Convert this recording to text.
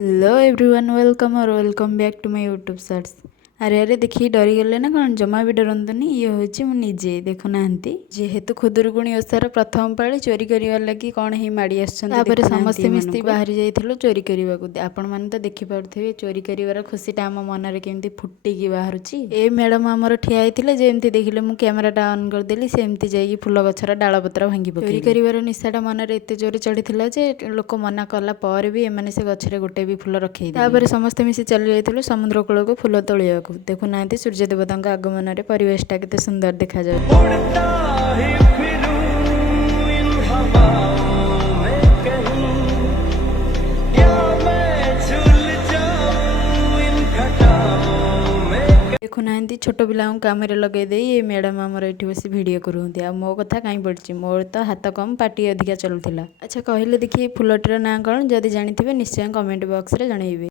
Hello everyone welcome और welcome back to my YouTube search. अरे अरे देखिए डरी गले ना कौन जमा भी डरतुनि ये हूँ मुझे देखुना जेहेतु खुदुरकुणी ओषार प्रथम पाली चोरी करने लगी कौन ही माड़ी आसपर समस्ते मिस्ती बाहरी जाइलु चोरी करने को आपण मैंने तो देखिपे चोरी कर खुशीटा आम मन केमती फुटिकी बाहर ए मैडम आमर ठिया होते जमी देखिले मुझे कैमेराटा अन करदेली सेमती जाइए फुल गछर डाल पत्र भांगी चोरी कर निशाटा मन में एत जोर चढ़ी जे लोक मना कला भी एम से गचरे गोटे भी फुल रखे समस्ते मिसी चली जाइलु समुद्र कूल को फुल तोलिया देखुना सूर्य देवता आगमन में परिवेशटा केते सुंदर देखा देखुना छोट पिला काम लगे ये मैडम आमर ये बस भिड करते आ मो कथा कहीं पड़ी मोर तो हाथ कम पार्टी अधिका चलुला। अच्छा कहले देखिए फुलटीर ना कौन जदि जानी निश्चय कमेंट बॉक्स रे जनइबे।